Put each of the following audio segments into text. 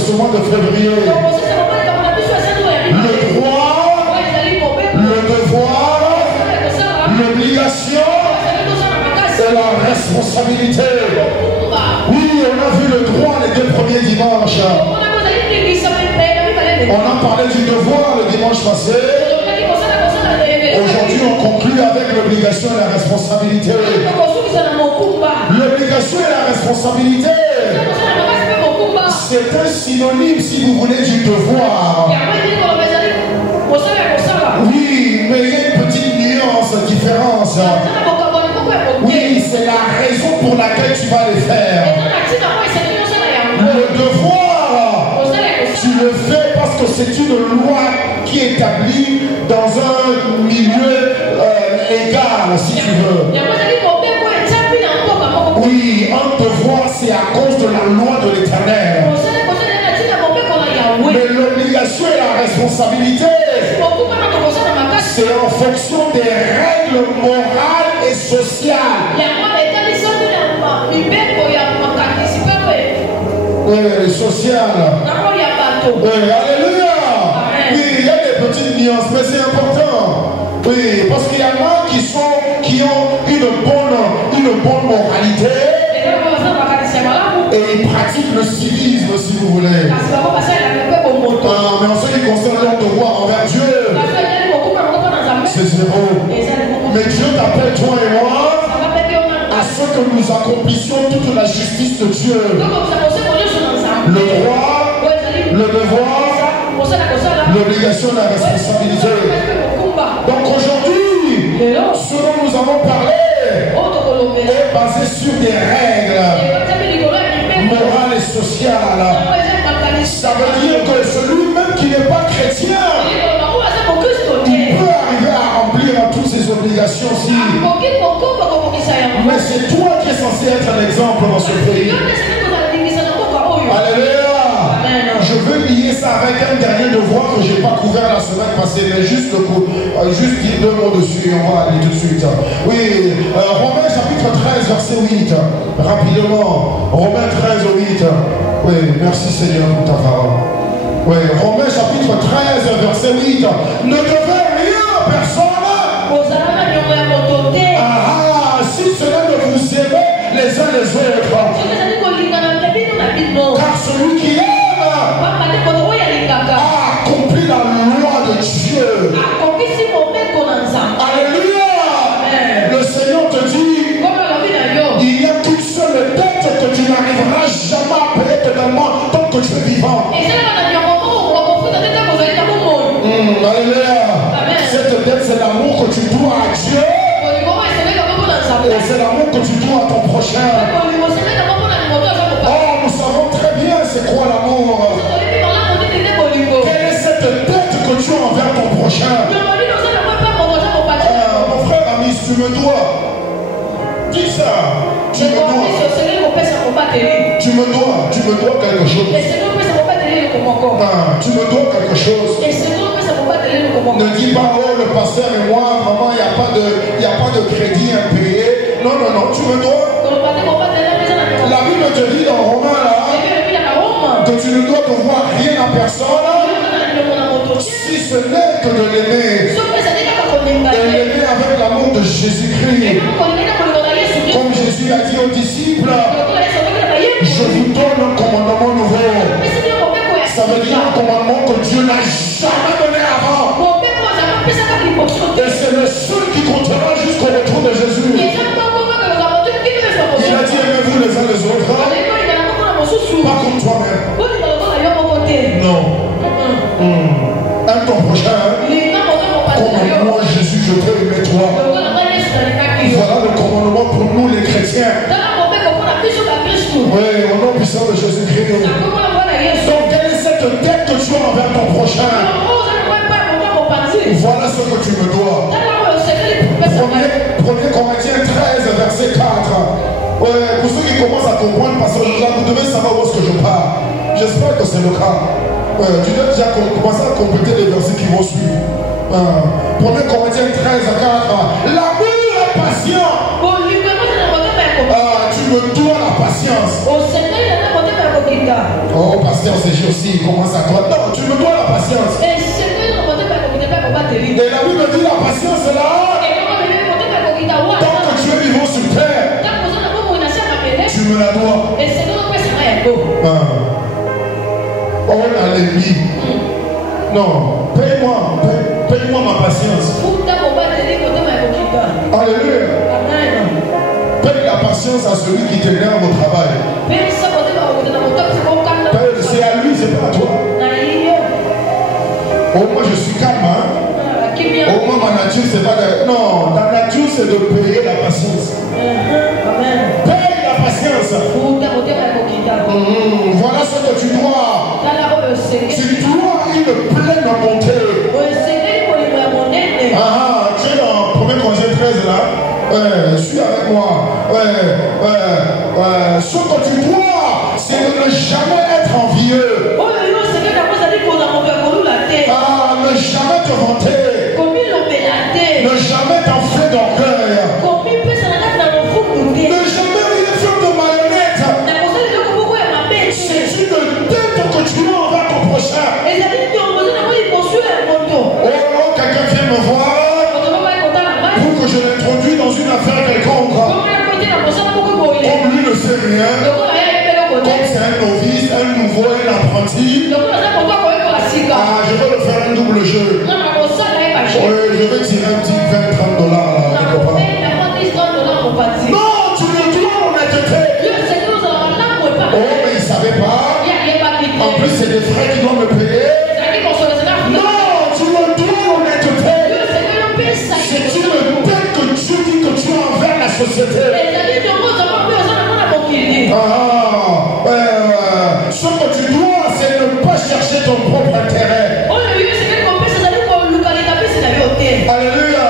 ce mois de février. Le droit, le devoir, l'obligation et la responsabilité. Oui, on a vu le droit les 2 premiers dimanches. On a parlé du devoir le dimanche passé. Aujourd'hui, on conclut avec l'obligation et la responsabilité. L'obligation et la responsabilité, c'est un synonyme, si vous voulez, du devoir. Oui, mais il y a une petite nuance, différence. Oui, c'est la raison pour laquelle tu vas les faire. Le devoir, tu le fais parce que c'est une loi qui est établie dans un milieu légal, si tu veux. Oui, un devoir, c'est à cause de la loi de l'Éternel. Mais l'obligation et la responsabilité, c'est en fonction des règles morales et sociales. Oui, sociales. Oui, alléluia. Oui, il y a des petites nuances, mais c'est important. Oui, parce qu'il y en a qui ont une bonne moralité et ils pratiquent le civisme, si vous voulez. Mais en ce qui concerne leur devoir envers Dieu, c'est zéro. Mais Dieu t'appelle, toi et moi, à ce que nous accomplissions toute la justice de Dieu. Le droit, le devoir, l'obligation et la responsabilité. Donc aujourd'hui, ce dont nous avons parlé est basé sur des règles morales et sociales. Ça veut dire que celui-même qui n'est pas chrétien, il peut arriver à remplir toutes ses obligations-ci. Mais c'est toi qui es censé être un exemple dans ce pays. Alléluia. Je veux lier ça avec un dernier devoir que je n'ai pas couvert la semaine passée, mais juste dire 2 mots dessus et on va aller tout de suite. Oui, Romains chapitre 13, verset 8. Rapidement. Romains 13, 8. Oui, merci Seigneur pour ta parole. Oui, Romains chapitre 13, verset 8. Ne devez rien à personne. Si cela ne vous aimez les uns les autres. Car celui qui aime a accompli la loi de Dieu. Alléluia. Le Seigneur te dit, il y a qu'une seule dette que tu n'arriveras jamais à payer totalement tant que tu es vivant. Alléluia. Cette dette, c'est l'amour que tu dois à Dieu. Et c'est l'amour que tu dois à ton prochain. Oh, nous savons très bien c'est quoi l'amour. Quelle est cette dette que tu as envers ton prochain? Mon frère ami, tu me dois. Dis ça. Tu me dois. Tu me dois quelque chose. Tu me dois quelque chose. Ne dis pas, oh le pasteur et moi, vraiment, il n'y a pas de crédit impayé. Non, non, non, tu me dois. La Bible te dit dans Romains là, que tu ne dois devoir rien à personne, si ce n'est que de l'aimer. De l'aimer avec l'amour de Jésus-Christ. Comme Jésus a dit aux disciples, je vous donne un commandement nouveau. Ça veut dire un commandement que Dieu n'a jamais donné avant. Et c'est le seul qui comptera jusqu'au retour de Jésus. Il a dit aimez-vous les uns les autres. Pas comme toi-même. Non. Aime ton prochain. Comme moi Jésus je t'ai aimé toi. Voilà le commandement pour nous les chrétiens. Oui, au nom puissant de Jésus-Christ. Donc quelle est cette dette que tu as envers ton prochain? Voilà ce que tu me dois. 1 Corinthiens 13, verset 4. Ouais, pour ceux qui commencent à comprendre, parce que là, vous devez savoir où est-ce que je pars. J'espère que c'est le cas. Tu dois déjà commencer à compléter les versets qui vont suivre. 1 Corinthiens 13, 4. L'amour est patient. Tu me dois la patience. Oh, pasteur, ces jours-ci, il commence à toi. Non, tu me dois la patience. Et la Bible dit la patience est là. Tant que tu es vivant sur terre, tu me la dois. Oh, l'ennemi. Non, paye-moi ma patience. Alléluia. Paye la patience à celui qui t'énerve au travail. C'est à lui, c'est pas à toi. Au moins je suis calme, hein? Au moins ma nature, c'est pas de... Non, ta nature, c'est de payer la patience. Paye la patience. Voilà ce que tu dois. Tu dois une pleine bonté. Tu es dans 1 Corinthiens 13 là. Suis avec moi. Ce que tu dois, c'est de ne jamais être envieux. Ne jamais te vanter. Ne jamais t'enfler d'orgueil. Ne jamais rien faire de marionnette. C'est une dette que tu as envers ton prochain. Oh, quelqu'un vient me voir pour que je l'introduise dans une affaire quelconque. Comme lui ne sait rien, comme c'est un novice, un nouveau, un apprenti, je veux le faire un double jeu. Je vais tirer un petit 20-30 $. Non, tu me dois l'honnêteté. Oh, mais il ne savait pas. En plus, c'est des frères qui doivent me payer. Non, tu me dois l'honnêteté. C'est une dette que Dieu dit que tu as envers la société. Ce que tu dois, c'est ne pas chercher ton propre intérêt. Alléluia.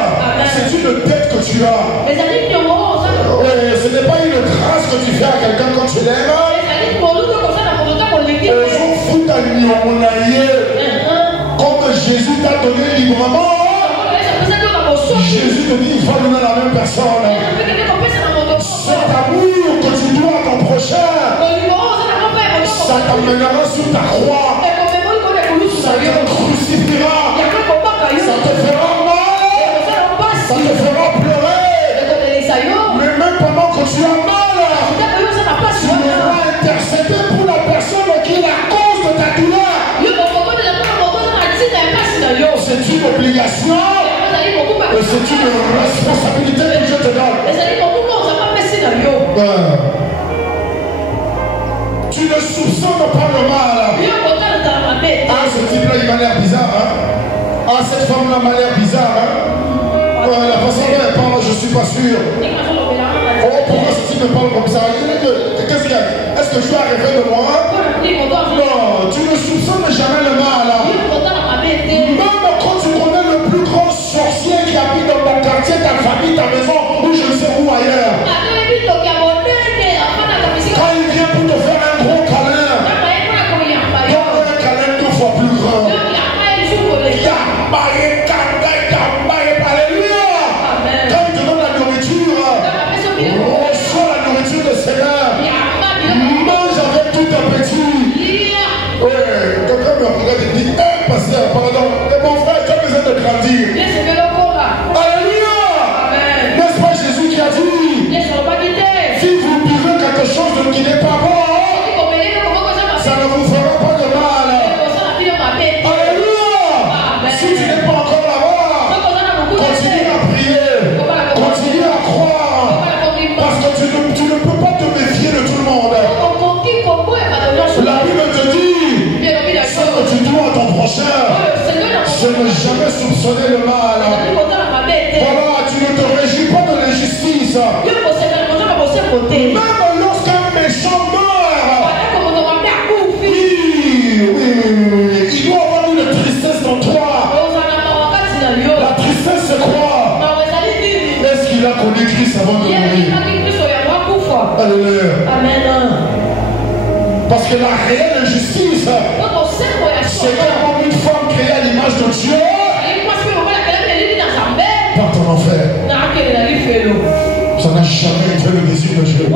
C'est une dette que tu as. Ce n'est pas une grâce que tu fais à quelqu'un quand tu l'aimes. Comme Jésus t'a donné librement, Jésus te dit il faut donner à la même personne. Cet amour que tu dois à ton prochain, ça t'amènera sur ta croix. Ça te crucifiera. Ça te fera mal. Ça te fera pleurer. Mais même pendant que tu as mal, tu devras intercéder pour la personne qui est la cause de ta douleur. C'est une obligation et c'est une responsabilité que Dieu te donne. Tu ne soupçonnes pas le mal. Ce type-là, il m'a l'air bizarre. Cette femme-là m'a l'air bizarre. La façon dont elle parle, je ne suis pas sûr. Pourquoi ce type me parle comme ça? Qu'est-ce qu'il y a? Est-ce que tu as rêvé de moi? Non, tu ne soupçonnes jamais le mal. Même quand tu connais le plus grand sorcier qui habite dans ton quartier, ta famille, ta maison, ou je ne sais où ailleurs. Quand il vient pour te faire un gros câlin, donne un câlin 2 fois plus grand. Alléluia. Quand il te donne la nourriture, reçois la nourriture de Seigneur. Mange avec tout appétit. Quelqu'un me regarde et dit, pasteur, pardon, mais mon frère, tu as besoin de grandir. Alléluia. N'est-ce pas Jésus qui a dit, si vous buvez quelque chose qui n'est pas bon, ça ne vous fera pas de mal. Alléluia. Si tu n'es pas encore là-bas, continue à prier, continue à croire, parce que tu ne peux pas te méfier de tout le monde. La Bible te dit, ce que tu dois à ton prochain, c'est ne jamais soupçonner le mal. Voilà, tu ne te réjouis pas de l'injustice. Même lorsqu'un méchant meurt, il doit avoir une tristesse dans toi. La tristesse c'est quoi? Est-ce qu'il a connu Christ avant de mourir? Alléluia. Parce que la réelle injustice, c'est comme une femme créée à l'image de Dieu part en enfer. Ça n'a jamais été le désir de Dieu.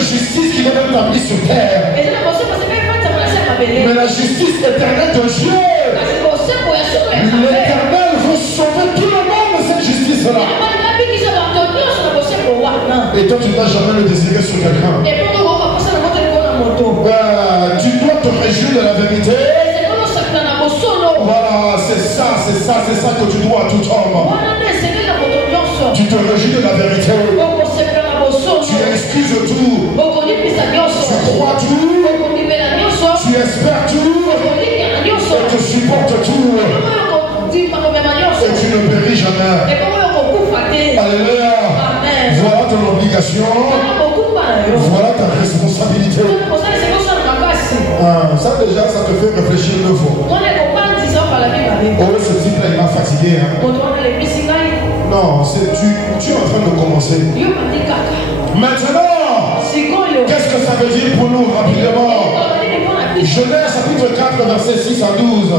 justice qui doit être établie sur terre. Mais la justice éternelle de Dieu. L'Éternel veut sauver tout le monde de cette justice-là. Et toi, tu ne vas jamais le désirer sur quelqu'un. Tu dois te réjouir de la vérité. Voilà, c'est ça que tu dois à tout homme. Tu te réjouis de la vérité. Tu excuses tout. Tu crois tout. Tu espères tout. Et tu supportes tout. Et tu ne péris jamais. Alléluia. Voilà ton obligation. Voilà ta responsabilité. Ça déjà, ça te fait réfléchir une fois. Oh, ce type-là, il m'a fatigué. Hein. Non, tu es en train de commencer. Maintenant, qu'est-ce que ça veut dire pour nous rapidement? Genèse chapitre 4, versets 6 à 12.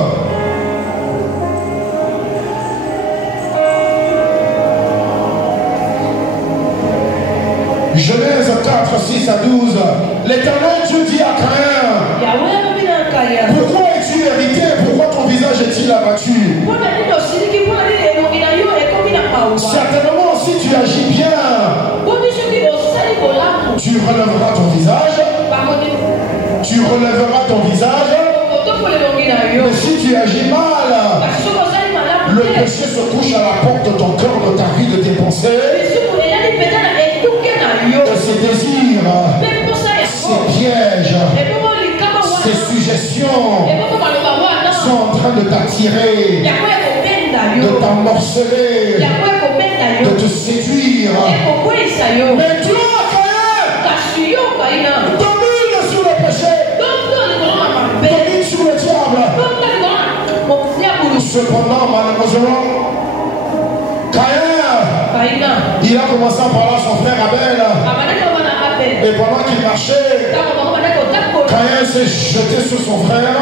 Genèse 4, 6 à 12. L'Éternel Dieu dit à Caïn: pourquoi es-tu irrité? Pourquoi ton visage est-il abattu? Certainement, si tu agis bien, tu relèveras ton visage. Tu relèveras ton visage. Mais si tu agis mal, le péché se couche à la porte de ton cœur, de ta vie, de tes pensées. De ses désirs, ses pièges, ses suggestions sont en train de t'attirer, de t'amorceler, de te séduire. Mais toi, Caïn, domine sur le péché, domine sur le diable. Cependant, malheureusement, Caïn, il a commencé à parler à son frère Abel. Et pendant qu'il marchait, Caïn s'est jeté sur son frère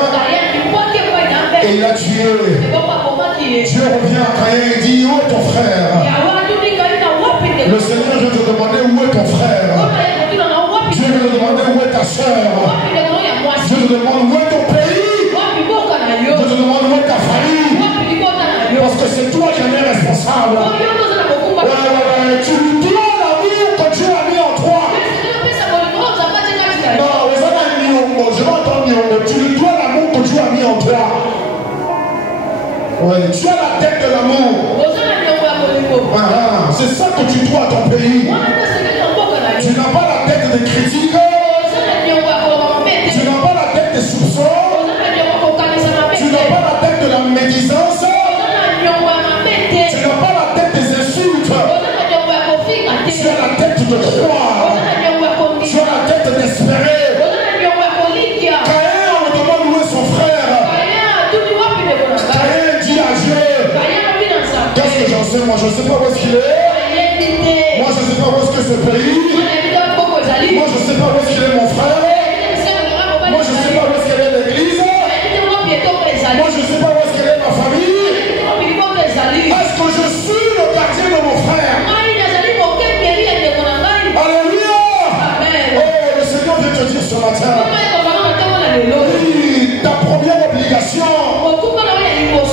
et il l'a tué. Dieu revient à Caïn et dit: où est ton frère? Le Seigneur vient te demander où est ton frère. Dieu vient te demander où est ta soeur. Dieu te demande où est ton pays. Dieu te demande où est ta famille. Parce que c'est toi qui en es responsable. Tu lui dois l'amour que Dieu a mis en toi. Non, je vais entendre Nyongo. Tu lui dois l'amour que Dieu a mis en toi. Ouais, tu as la tête de l'amour. C'est ça que tu dois à ton pays. Tu n'as pas la tête des critiques. Tu n'as pas la tête des soupçons. Tu n'as pas la tête de la médisance. Tu n'as pas la tête des insultes. Tu as la tête de croire. Tu as la tête d'espérer. Caïn, on me demande où est son frère. Caïn dit à Dieu: qu'est-ce que j'en sais? Moi, je ne sais pas où est-ce qu'il est. Moi, je ne sais pas où est-ce que ce pays. Moi, je ne sais pas où est-ce qu'il est mon frère. Moi, je ne sais pas où est-ce qu'elle est l'église. Moi, je ne sais pas où est-ce qu'elle est ma famille. Est-ce que je suis le gardien de mon frère? Alléluia. Oh, le Seigneur vient te dire ce matin: oui, ta première obligation,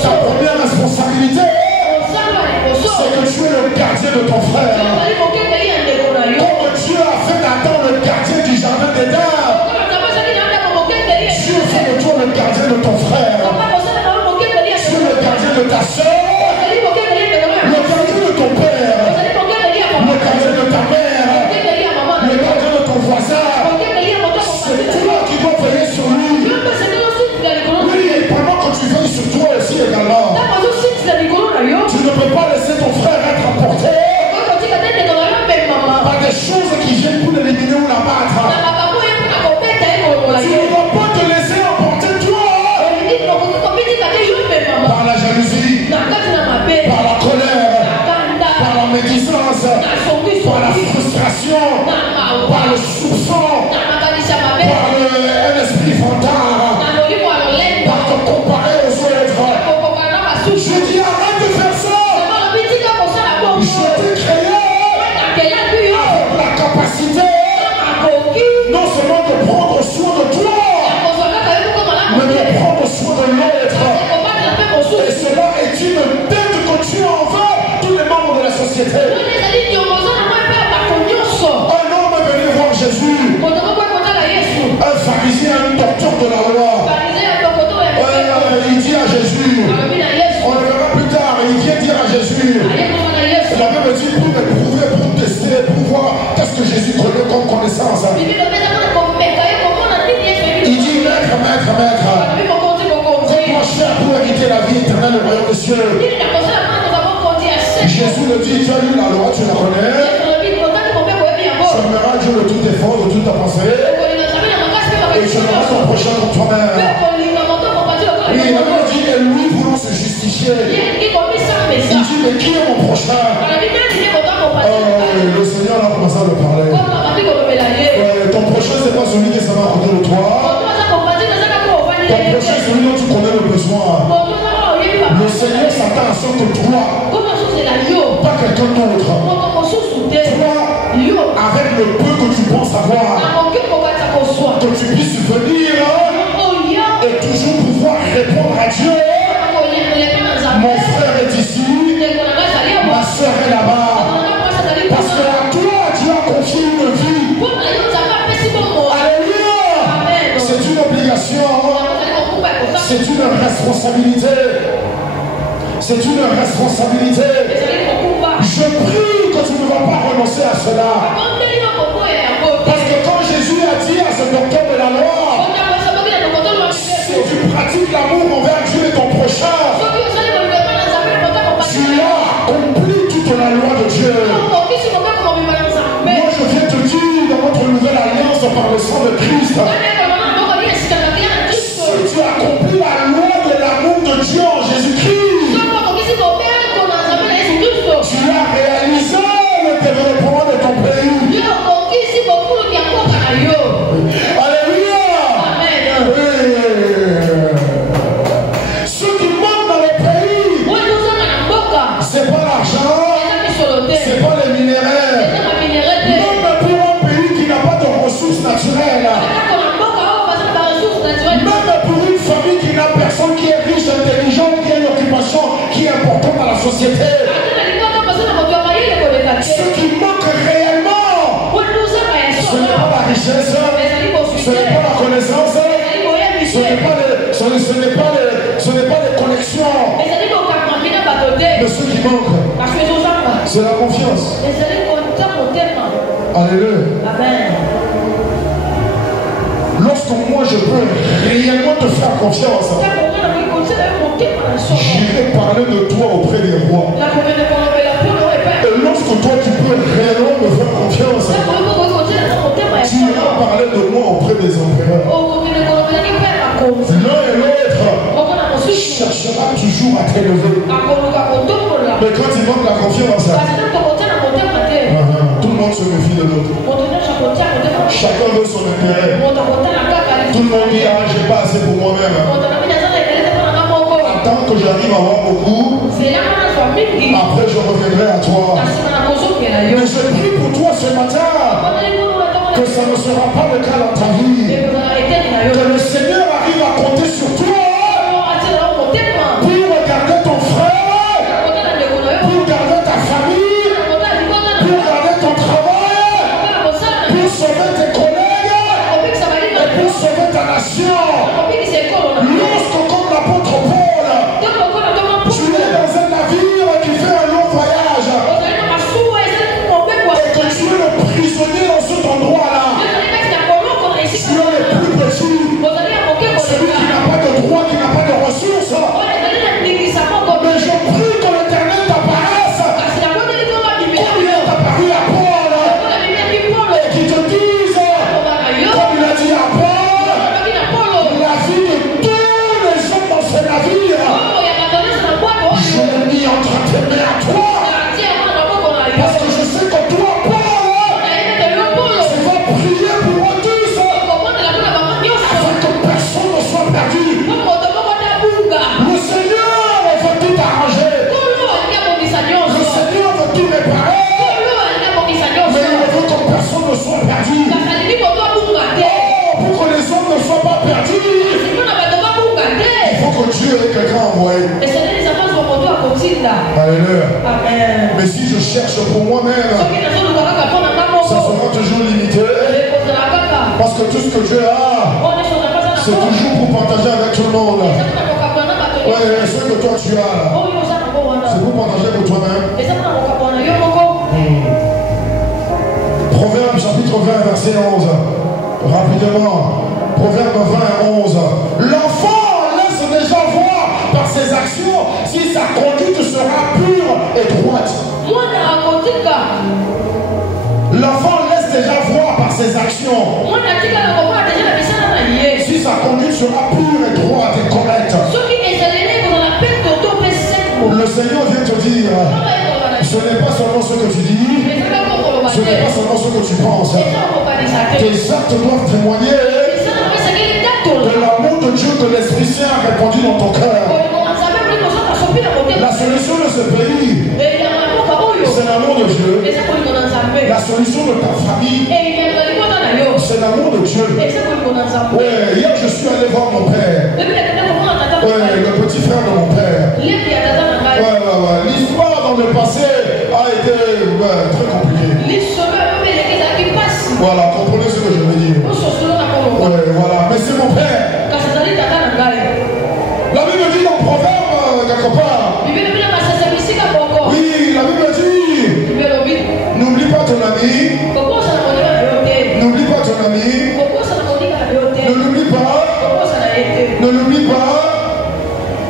ta première responsabilité, c'est que tu es le gardien de ton frère. Comme Dieu a fait Nathan le gardien du jardin d'Éden, Dieu fait de toi le gardien de ton frère. Tu es le gardien de ta soeur, le gardien de ton père, le gardien de ta mère, le gardien de ton voisin. C'est toi qui dois veiller sur lui. Oui, et pendant que tu veilles sur toi aussi également, tu ne peux pas laisser ton frère être emporté par des choses qui viennent pour l'éliminer ou l'abattre. Tu ne dois pas te laisser emporter toi par la jalousie, par la colère, par la médisance, par la frustration, par le soupçon, par un esprit fantard, par te comparer aux autres. Je dis: arrête de faire ça. Je t'ai créé avec la capacité société. Un homme est venu voir Jésus. Un pharisien, un docteur de la loi. Il dit à Jésus, on le verra plus tard, il vient dire à Jésus, la Bible dit pour éprouver, pour tester, pour voir qu'est-ce que Jésus connaît comme connaissance. Il dit, maître, comment faire pour hériter la vie éternelle au royaume des cieux? Jésus le dit, tu as lu la loi, tu la connais. Tu aimeras Dieu de tout tes forces, de toute ta pensée. Et tu aimeras ton prochain comme toi-même. Oui, la Bible dit, et lui voulant se justifier. Il dit, mais qui est mon prochain? Le Seigneur a commencé à le parler. Ton prochain, c'est pas celui qui s'en va à côté de toi. Ton prochain, c'est celui dont tu connais le besoin. Le Seigneur s'attend à ce que toi, pas quelqu'un d'autre, toi, avec le peu que tu penses avoir, que tu puisses venir et toujours pouvoir répondre à Dieu. Mon frère est ici, ma soeur est là-bas. Parce que à toi, Dieu a confié une vie. Alléluia. C'est une obligation. C'est une responsabilité. C'est une responsabilité. Je prie que tu ne vas pas renoncer à cela. Parce que quand Jésus a dit à ce docteur de la loi, si tu pratiques l'amour envers Dieu et ton prochain, tu as accompli toute la loi de Dieu. Moi je viens te dire dans notre nouvelle alliance par le sang de Christ, si tu as accompli la loi de l'amour de Dieu en Jésus-Christ, tu as réalisé le développement de ton pays. Alléluia. Ce qui manque dans le pays, c'est pas l'argent, c'est pas les minéraux. Même pour un pays qui n'a pas de ressources naturelles, même pour une famille qui n'a personne qui est riche, intelligent, qui a une occupation qui est importante dans la société. Ce qui manque réellement, ce n'est pas la richesse, ce n'est pas la connaissance, ce n'est pas les connexions. Mais ce qui manque, c'est la confiance. Alléluia. Lorsque moi je peux réellement te faire confiance, j'irai parler de toi auprès des rois. Et lorsque toi tu peux réellement me faire confiance, tu iras parler de moi auprès des empereurs. L'un et l'autre cherchera toujours à t'élever. Mais quand il manque la confiance, tout le monde se méfie de l'autre. Chacun veut son intérêt. Tout le monde dit, ah, j'ai pas assez pour moi-même. Attends que j'arrive à avoir beaucoup. Après je reviendrai à toi. Mais je prie pour toi ce matin que ça ne sera pas le cas dans ta vie. Que le Seigneur arrive à compter sur toi pour regarder ton frère, pour garder ta famille, pour garder ton travail, pour sauver tes collègues et pour sauver ta nation. Lorsque comme l'apôtre Paul, tu es dans un navire qui fait un long voyage et que tu es le prisonnier dans cet endroit-là, tu es le plus petit, celui qui n'a pas de droit, qui n'a pas de ressources. Mais je prie que l'Éternel t'apparaisse comme il est apparu à Paul et qu'il te dise, comme il a dit à Paul, la vie de tous les hommes dans ce navire, je l'ai mis entre tes mains à toi. Parce que je sais que toi, Paul, tu vas prier pour eux tous afin que personne ne soit perdu. Le Seigneur veut tout arranger. Le Seigneur veut tout réparer. Mais il veut que personne ne soit perdu. Pour que les hommes ne soient pas perdus, il faut que Dieu ait quelqu'un envoyé. Alléluia. Mais si je cherche pour moi-même, ça sera toujours limité. Parce que tout ce que Dieu a, c'est toujours pour partager avec tout le monde. Ouais, ce que toi tu as, c'est pour partager avec toi-même. Proverbe chapitre 20, verset 11. Rapidement. Proverbe 20, 11. L'enfant laisse déjà voir par ses actions si sa conduite sera pure et droite. L'enfant laisse déjà voir par ses actions si sa conduite sera pure et droite et correcte. Le Seigneur vient te dire, ce n'est pas seulement ce que tu dis, ce n'est pas seulement ce que tu penses. Tes actes doivent témoigner de l'amour de Dieu que l'Esprit Saint a répandu dans ton cœur. La solution de ce pays, c'est l'amour de Dieu. La solution de ta famille, c'est l'amour de Dieu. Ouais, hier je suis allé voir mon père. Ouais, le petit frère de mon père. Ouais. L'histoire dans le passé a été très compliquée. Voilà, comprenez ce que je veux dire. Ouais, voilà, mais c'est mon père. La Bible dit dans Proverbe, quelque part. Oui, la Bible dit, n'oublie pas ton ami. N'oublie pas ton ami. Ne l'oublie pas. Ne l'oublie pas.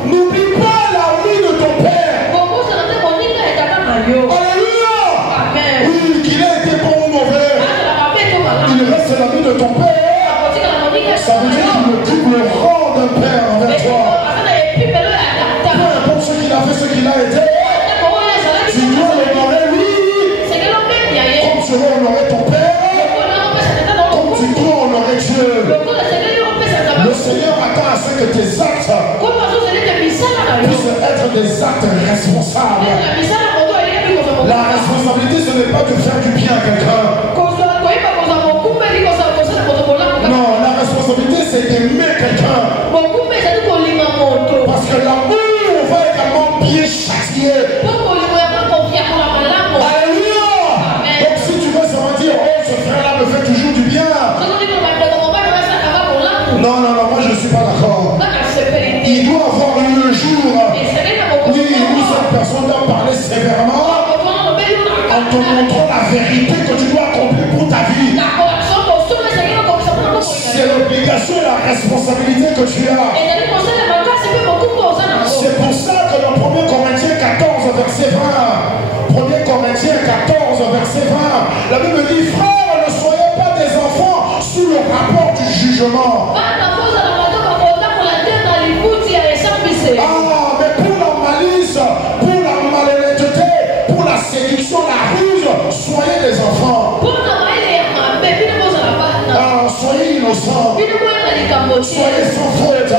N'oublie pas l'ami de ton père. Alléluia. Oui, qu'il ait été bon ou mauvais, il reste l'ami de ton père. Ça veut dire qu'il me rend d'un père envers toi. Peu importe ce qu'il a fait, ce qu'il a été, tu dois l'honorer lui. Comme tu dois honorer ton père, comme tu dois honorer Dieu. Le Seigneur attend à ce que tes actes puissent être des actes responsables. La responsabilité, ce n'est pas de faire du bien à quelqu'un. Non, la responsabilité, c'est d'aimer quelqu'un. Parce que l'amour va également bien châtier. Alléluia. Donc si tu veux seulement dire, oh, ce frère-là me fait toujours du bien. Non, moi je ne suis pas d'accord. Il doit avoir eu le jour, oui, où cette personne doit parler sévèrement en te montrant la vérité que tu dois accomplir pour ta vie. C'est l'obligation et la responsabilité que tu as. C'est pour ça que dans 1 Corinthiens 14, verset 20, 1 Corinthiens 14, verset 20, la Bible dit, frères, ne soyez pas des enfants sous le rapport du jugement. Ah, mais pour la malice, pour la malhonnêteté, pour la séduction, la ruse, soyez des enfants. Ah, soyez innocents. Soyez sans faute.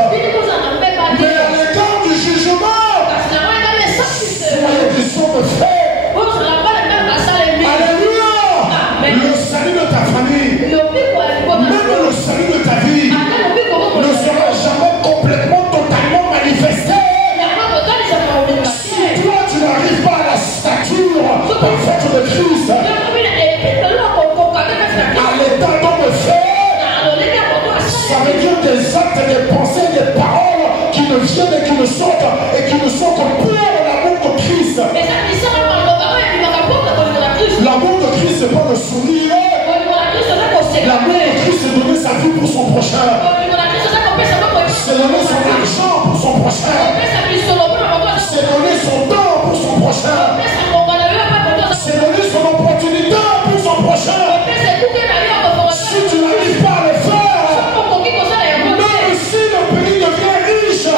Mais à l'égard du jugement, soyez des sons de fait. Alléluia. Le salut de ta famille, même le salut de ta vie, ne sera jamais complètement, totalement manifesté. Si toi tu n'arrives pas à la stature parfaite de Christ, à l'état d'homme fait, ça veut dire des actes, des pensées, des paroles qui ne viennent et qui ne sortent que pour l'amour de Christ. L'amour de Christ, c'est pas le sourire. L'amour de Christ, c'est donner sa vie pour son prochain. C'est donner son argent pour son prochain. C'est donner son temps pour son prochain. C'est donner son opportunité pour son prochain. Si tu n'arrives pas à le faire, même si le pays devient riche,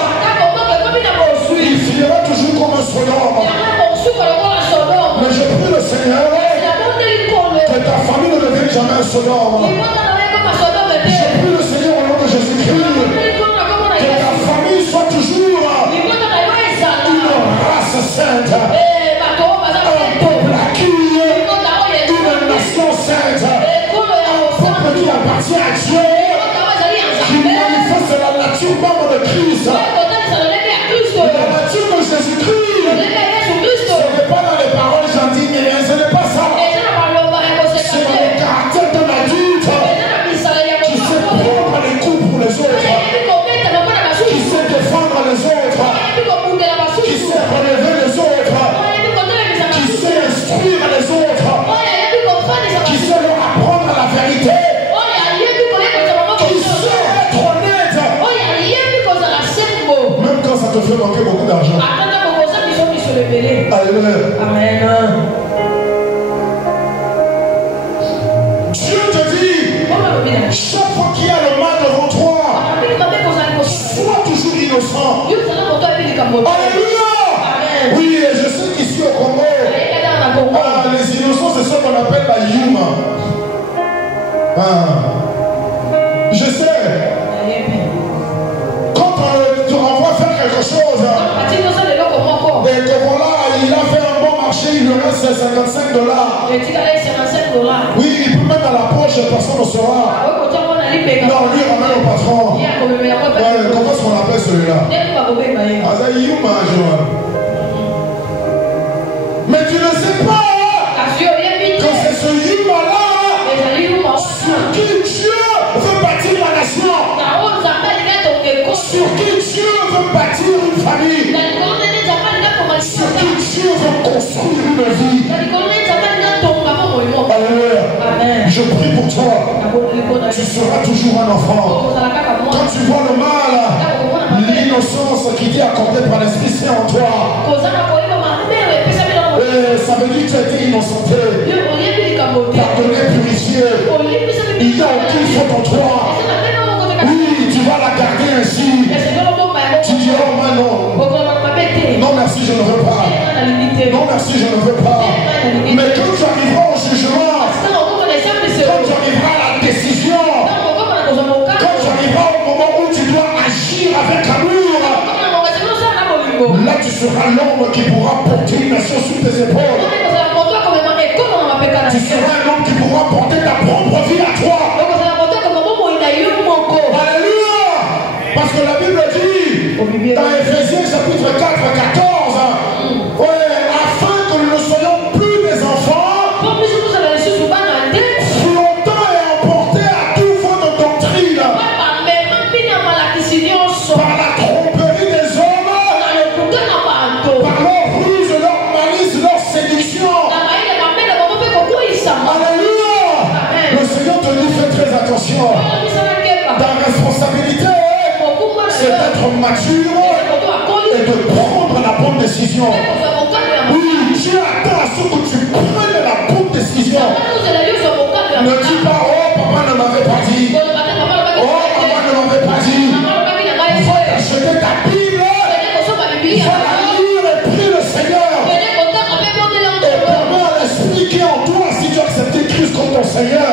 il finira toujours comme un Sodome. Mais je prie le Seigneur que ta famille ne devienne jamais un Sodome. Je prie le Seigneur au nom de Jésus-Christ que ta famille soit toujours une race sainte, un peuple acquis, une nation sainte, un peuple qui appartient à Dieu, qui manifeste la nature même de Christ, la nature de Jésus-Christ. fait manquer beaucoup d'argent. Alléluia. Amen. Dieu te dit, chaque fois qu'il y a le mal devant toi, sois toujours innocent. Alléluia. Oui, je sais qu'ici au Congo, les innocents, c'est ce qu'on appelle la yuma. Je sais. Quand tu renvoies faire quelque chose, et que voilà, il a fait un bon marché, il lui reste $55. Oui, il peut mettre dans la poche, personne ne saura. Non, lui ramène au patron. Comment est-ce qu'on appelle celui-là? Mais tu ne sais pas que c'est ce yuma-là sur qui Dieu veut bâtir la nation, sur qui Dieu veut bâtir une famille, sur qui Dieu veut construire une vie. Alléluia. Je prie pour toi. Tu seras toujours un enfant. Quand tu vois le mal, l'innocence qui t'est accordée par l'Esprit Saint en toi, ça veut dire que tu as été innocenté, pardonné, purifié. Il y a aucune faute en toi. Oui, tu vas la garder ainsi. Tu diras, oh moi non. Non merci, je ne veux pas. Non merci, je ne veux pas. Mais quand tu arriveras au jugement, quand tu arriveras à la décision, quand tu arriveras au moment où tu dois agir avec amour, là tu seras l'homme qui pourra porter une nation sur tes épaules. Tu seras un homme qui pourra porter ta propre vie à toi. Alléluia. Parce que la Bible dit dans Ephésiens chapitre 4, 14, afin que nous ne soyons plus des enfants flottants et emportés à tout vent de doctrine par la tromperie des hommes, par leur ruse, leur malice, leur séduction. Alléluia. Le Seigneur te dit, fais très attention. Ta responsabilité, c'est d'être mature et de prendre la bonne décision. Oui, Dieu attend à ce que tu prennes la bonne décision. Ne dis pas, oh papa ne m'avait pas dit. Oh maman ne m'avait pas dit. Va acheter ta Bible. Va la lire et prie le Seigneur. Et permets à l'Esprit qui est en toi, si tu as accepté Christ comme ton Seigneur,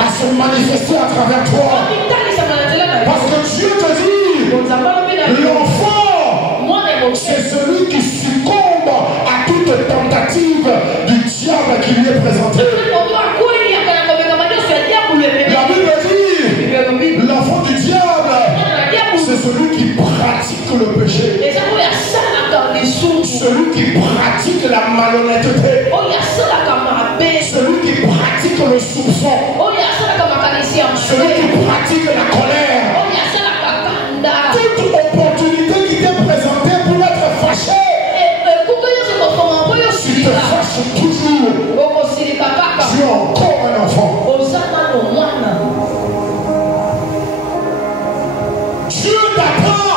à se manifester à travers toi. Parce que Dieu te dit, l'enfant, c'est celui qui succombe à toute tentative du diable qui lui est présentée. La Bible dit, l'enfant du diable, c'est celui qui pratique le péché, celui qui pratique la malhonnêteté, celui qui pratique le soupçon, celui qui pratique la colère. Toute opportunité qui t'est présentée pour être fâché, tu te fâches toujours. Tu es encore un enfant. Dieu t'attend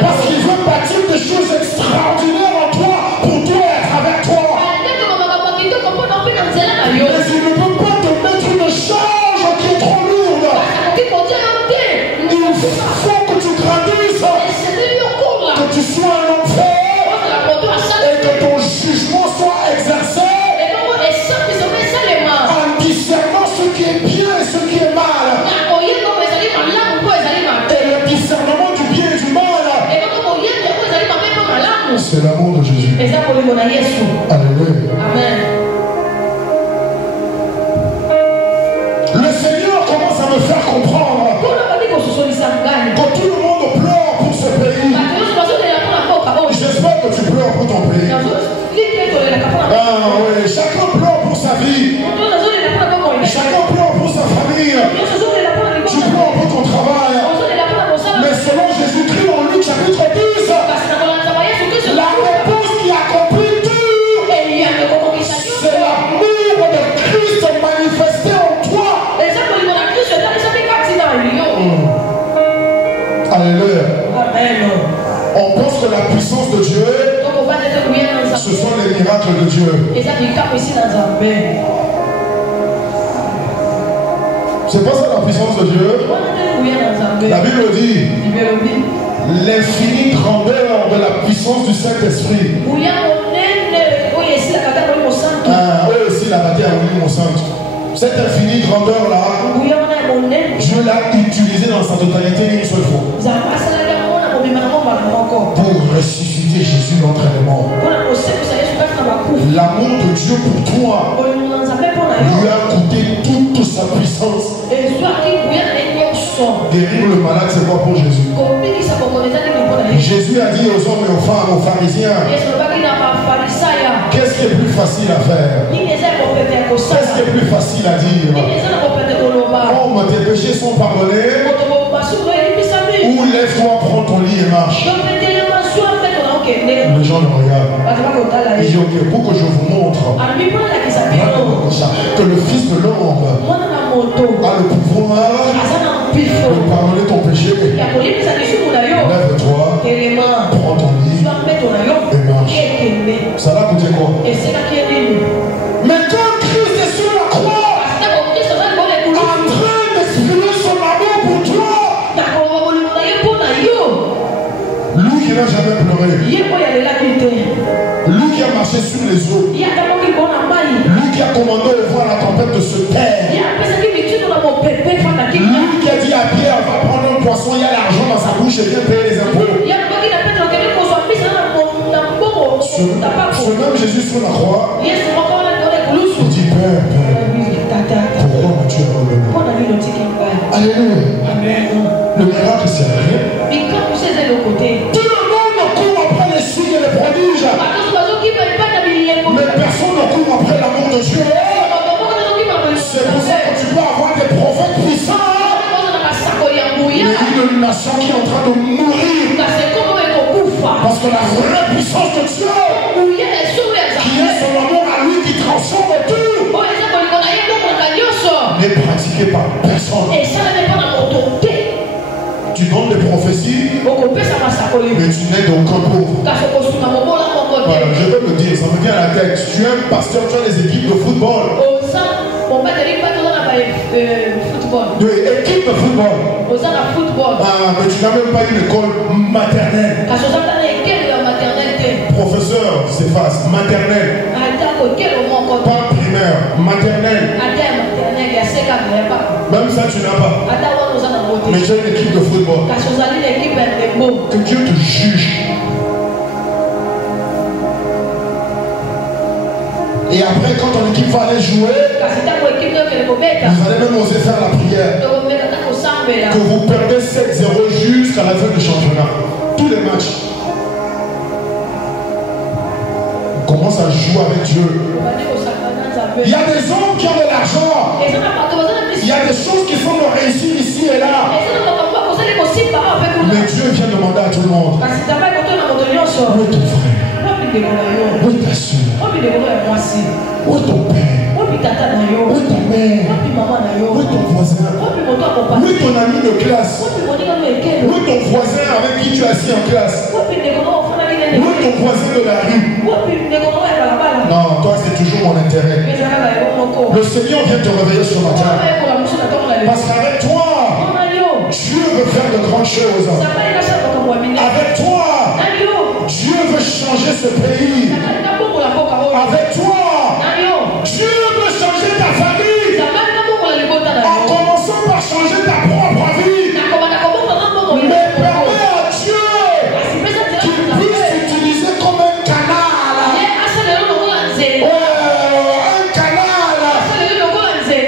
parce qu'il veut bâtir des choses extraordinaires en toi, pour toi et à travers toi. Mais il ne peut pas te mettre une charge qui est trop lourde. Il faut que tu grandisses, que tu sois un homme fort et que ton jugement soit exercé en discernant ce qui est bien et ce qui est mal. Et le discernement du bien et du mal, c'est l'amour de Jésus. Alléluia. Amen. Le Seigneur commence à me faire comprendre que tout le monde pleure pour ce pays. J'espère que tu pleures pour ton pays. Ah oui, chacun pleure pour sa vie. Chacun pleure pour sa famille. Tu pleures pour ton travail. Mais selon Jésus-Christ en Luc chapitre 10, la réponse qui accomplit tout, c'est l'amour de Christ manifesté en toi. miracles de Dieu. C'est pas ça la puissance de Dieu. La Bible dit l'infinie grandeur de la puissance du Saint-Esprit. Cette infinie grandeur-là, Dieu l'a utilisée dans sa totalité une seule fois. Pour ressusciter Jésus d'entre les morts. L'amour de Dieu pour toi lui a coûté toute sa puissance. Guérir le malade, c'est quoi pour Jésus? Jésus a dit aux hommes et aux femmes, aux pharisiens, qu'est-ce qui est plus facile à faire? Qu'est-ce qui est plus facile à dire? Oh, tes péchés sont pardonnés. Ou lève-toi, prends ton lit et marche. Les gens le regardent. Il dit, ok, pour que je vous montre que le Fils de l'homme a le pouvoir de pardonner ton péché. Lève-toi, prends ton lit et marche. Ça va coûter quoi? Mais quand Christ est sur la croix, en train d'exprimer son amour pour toi, lui qui n'a jamais pleuré, lui qui a marché sur les eaux, lui qui a commandé au vent la tempête de se taire, lui qui a dit à Pierre, va prendre un poisson, il y a l'argent dans sa bouche et viens payer les impôts. Ce même Jésus sur la croix, il dit, Père, pourquoi m'as-tu abandonné? Alléluia. Le miracle, c'est rien. Tout le monde court après les signes et les prodiges. Mais personne ne court après l'amour de Dieu. C'est pour ça que tu peux avoir des prophètes puissants. Mais une nation qui est en train de mourir. Parce que la vraie puissance de Dieu, qui est son amour à lui, qui transforme tout, n'est pratiquée par personne. Tu donnes des prophéties, mais tu n'es d'aucun pauvre. Voilà, je vais me dire, ça me vient à la tête. Tu es un pasteur, tu as des équipes de football. De équipe de football. Ah, mais tu n'as même pas une école maternelle. Professeur, c'est face, maternelle. Pas primaire, maternelle. Même ça, tu n'as pas. Mais tu as une équipe de football. Que Dieu te juge. Et après, quand ton équipe va aller jouer, vous allez même oser faire la prière. Que vous perdez 7-0 jusqu'à la fin du championnat. Tous les matchs. On commence à jouer avec Dieu. Il y a des hommes qui ont de l'argent. Il y a des choses qui sont de réussir ici et là. Mais Dieu vient demander à tout le monde. Où est ton frère? Où est ta soeur? Où est ton père? Où est ta mère? Où est ton voisin? Où est ton ami de classe? Où est ton voisin avec qui tu es assis en classe? Où est ton voisin de la rue? Non, toi c'est toujours mon intérêt. Le Seigneur vient te réveiller ce matin. Parce qu'avec toi, Dieu veut faire de grandes choses. Avec toi, Dieu veut changer ce pays. Avec toi, Dieu veut changer ta famille. En commençant par changer ta propre vie. Mais permets à Dieu qu'il puisse t'utiliser comme un canal. Un canal.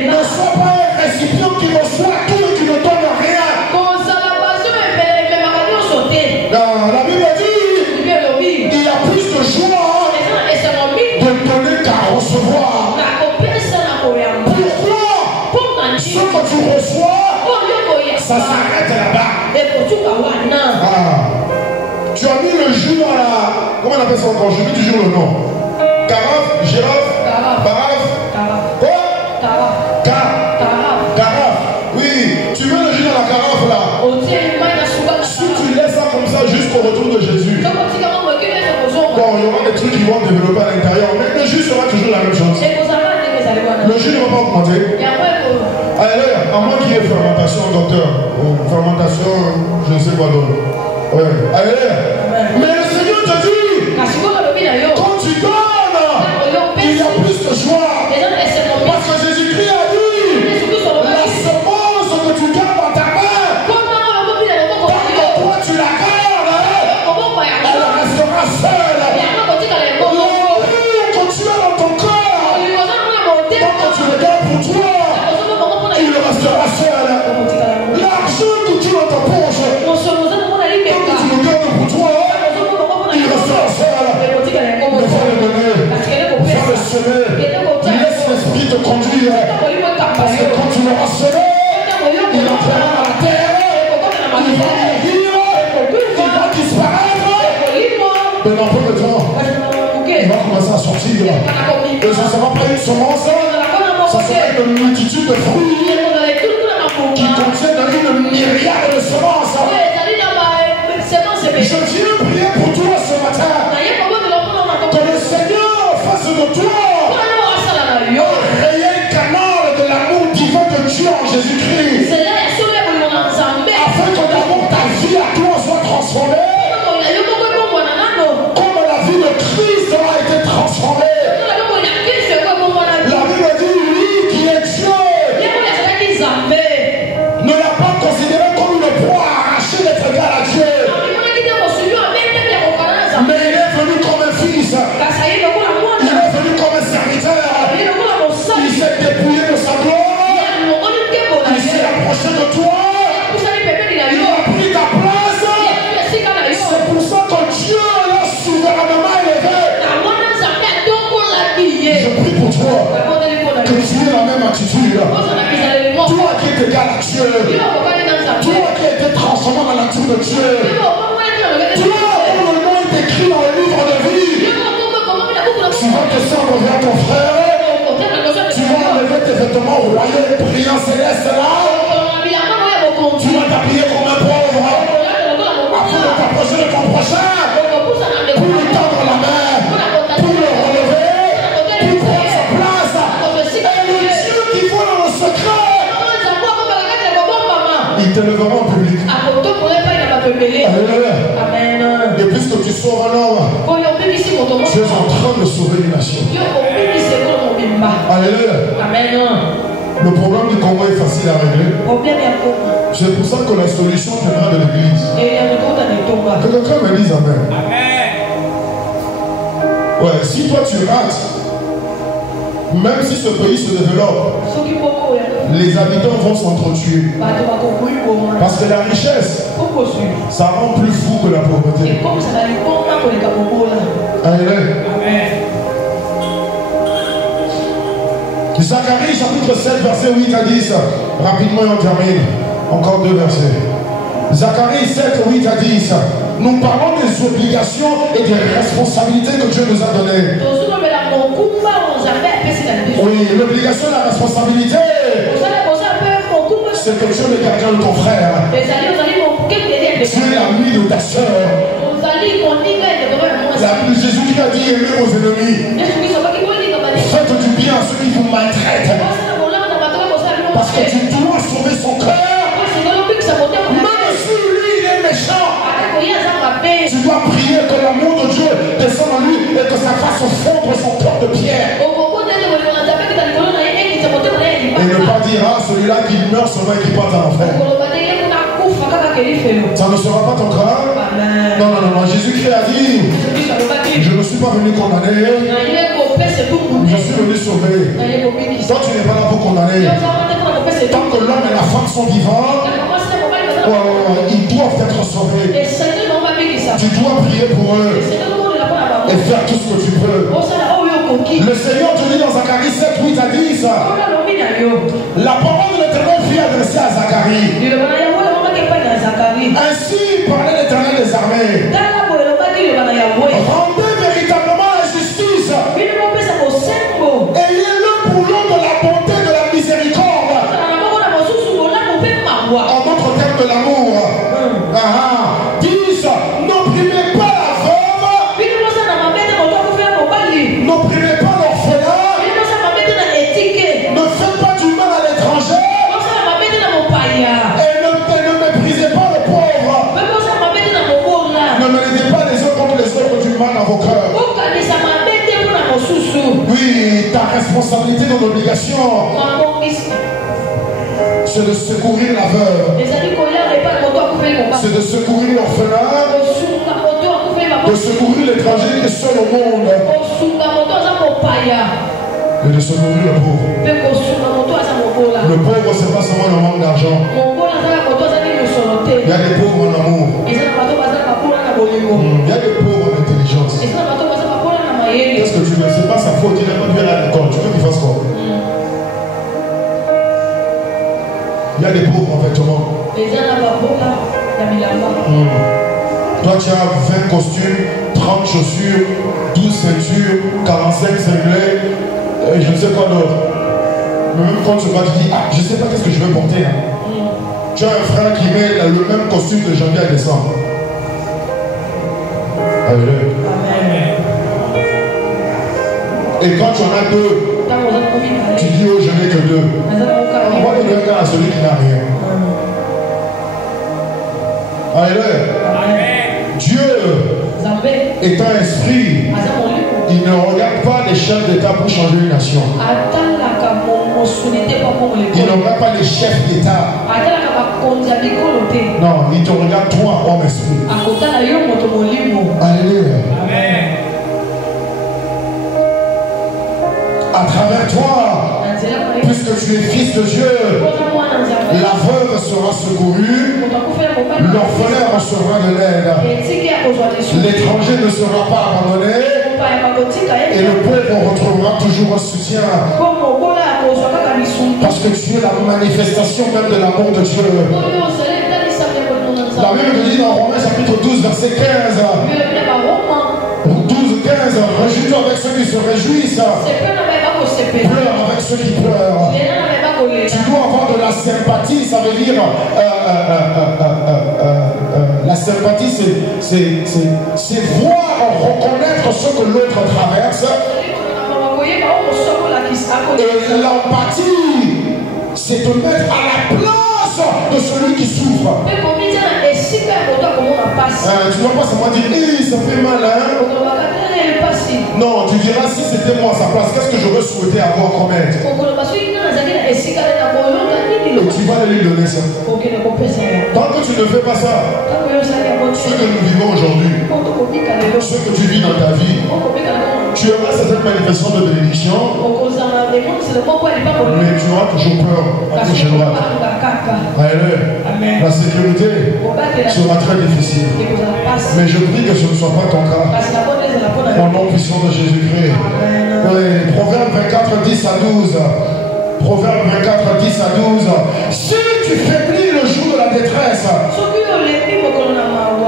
Ne sois pas un récipient qui reçoit tout et qui ne donne rien. Non, la Bible dit il y a plus de joie de donner qu'à recevoir. Pourquoi? Ce que tu reçois, ça s'arrête là-bas. Tu as mis le jus à la... Comment on appelle ça encore? Je mets toujours le nom. Carafe, girafe, barafe. Quoi? Carafe. Oui, tu mets le jus dans la carafe là. Si tu laisses ça comme ça jusqu'au retour de Jésus, bon, il y aura des trucs qui vont développer à l'intérieur. À moins qu'il y ait fermentation, docteur. Fermentation, je ne sais quoi d'autre. Ouais. Allez. Mais le Seigneur te dit, quand tu donnes, il y a plus de joie. Parce que Jésus-Christ a dit, la semence que tu gardes dans ta main, tant que toi tu la gardes, elle restera seule. L'amour que tu as dans ton corps, tant que tu le gardes pour toi, il restera seul. L'argent que tu as dans ta poche, tant que tu le gardes pour toi, il restera seul. Mais faut le donner, faut le semer. Laisse l'esprit te conduire. Parce que quand tu l'auras semé, il entrera dans la terre, il va mourir, il va disparaître. Mais dans peu de temps, il va commencer à sortir. Et ce ne sera pas une semence, ça sera une multitude de fruits qui contiennent une myriade de semences. Je viens prier pour toi ce matin. Que le Seigneur fasse de toi un réel canal de l'amour divin de Dieu en Jésus-Christ. Afin que d'abord ta vie à toi soit transformée. Comme la vie de Christ a été transformée. La Bible dit, lui qui est Dieu ne l'a pas considéré comme une proie arrachée d'être égal à Dieu. Mais il est venu comme un fils. Il est venu comme un serviteur. Il s'est dépouillé de sa gloire. Il s'est approché de toi. Il a pris ta place. C'est pour ça que Dieu l'a souverainement élevé. Je prie pour toi que tu aies la même attitude. Toi qui es égal à Dieu. Toi qui as été transformé dans la nature de Dieu. Toi dont le nom est écrit dans le livre de vie. Tu vas descendre vers ton frère. Tu vas enlever tes vêtements royaux et brillants célestes là. Tu vas t'habiller comme un pauvre. Afin de t'approcher de ton prochain. Pour lui tendre la main. Pour le relever. Pour prendre sa place. Et le Dieu qui voit dans le secret, il te lèvera en public. Alléluia. Et puisque tu sauves un homme, tu es en train de sauver une nation. Alléluia. Le problème du Congo est facile à régler. C'est pour ça que la solution viendra de l'église. Que quelqu'un me dise amen. Ouais, si toi tu rates, même si ce pays se développe, les habitants vont s'entretuer. Parce que la richesse, ça rend plus fou que la pauvreté. Alléluia. Zacharie chapitre 7 verset 8 à 10. Rapidement on termine. Encore 2 versets. Zacharie 7, 8 à 10. Nous parlons des obligations et des responsabilités que Dieu nous a données. Oui, l'obligation et la responsabilité, c'est que Dieu est quelqu'un de ton frère. Tu es l'ami de ta soeur. Jésus-Christ a dit aimez vos ennemis. Faites du bien à ceux qui vous maltraitent. Parce que tu dois sauver son cœur. Même si lui il est méchant, tu dois prier que l'amour de Dieu descende en lui et que ça fasse fondre son cœur de pierre. Et ne pas dire ah celui-là qui meurt seulement et qui part en enfer. Ça ne sera pas ton cas. Non, non, non, non. Jésus-Christ a dit je ne suis pas venu condamner. Je suis venu sauver. Toi tu n'es pas là pour condamner. Tant que l'homme et la femme sont vivants, ils doivent être sauvés. Tu dois prier pour eux et faire tout ce que tu peux. Le Seigneur te dit dans Zacharie 7, 8 à 10. La parole de l'Éternel fut adressée à Zacharie. Ainsi parlait l'Éternel des armées. Rendez véritablement la justice. Ayez-le pour l'homme de la bonté, de la miséricorde. En d'autres termes de l'amour. 10. N'opprimez pas la veuve. N'opprimez pas l'orphelin. Ne faites pas du mal à l'étranger. Oui, ta responsabilité, ton obligation, c'est de secourir la veuve. C'est de secourir l'orphelin. De secourir l'étranger qui est seul au monde. Et de secourir le pauvre. Le pauvre, c'est pas seulement le manque d'argent. Il y a des pauvres en amour. Il y a des pauvres en intelligence. Qu'est-ce que tu veux? C'est pas sa faute, il n'a pas bien à l'école. Tu veux qu'il fasse quoi? Il y a des pauvres en vêtements. Toi, tu as 20 costumes, 30 chaussures, 12 ceintures, 45 cinglés, et je ne sais quoi d'autre. Même quand tu vas, tu dis, ah, je ne sais pas qu'est-ce que je vais porter. Hein. Tu as un frère qui met le même costume de janvier à décembre. Alléluia. Et quand tu en as deux, tu dis, oh, je n'ai que deux. On va donner un cas à celui qui n'a rien. Alléluia. Dieu est un esprit. Il ne regarde pas les chefs d'État pour changer une nation. Il ne regarde pas les chefs d'État. Non, il te regarde toi, homme esprit. Alléluia. À travers toi, puisque tu es fils de Dieu, la veuve sera secourue, l'orphelin recevra de l'aide, l'étranger ne sera pas abandonné, et le pauvre retrouvera toujours un soutien. Parce que tu es la manifestation même de l'amour de Dieu. La Bible dit dans Romains chapitre 12, verset 15. 12-15, réjouis-toi avec ceux qui se réjouissent. Pleure avec ceux qui pleurent. Tu dois avoir de la sympathie, ça veut dire la sympathie, c'est voir, reconnaître ce que l'autre traverse. Et l'empathie, c'est te mettre à la place de celui qui souffre. Tu ne vas pas seulement dire, ça fait mal, hein? Non, tu diras, si c'était moi à sa place, qu'est-ce que j'aurais souhaité avoir comme aide? Et tu vas lui donner ça. Tant que tu ne fais pas ça, ce que nous vivons aujourd'hui, ce que tu vis dans ta vie, tu auras cette manifestation de bénédiction, mais tu auras toujours peur à gauche et droite. La sécurité sera très difficile. Mais je prie que ce ne soit pas ton cas. Au nom puissant de Jésus-Christ. Proverbe 24, 10 à 12. Proverbe 24, 10 à 12. Si tu faiblis le jour de la détresse,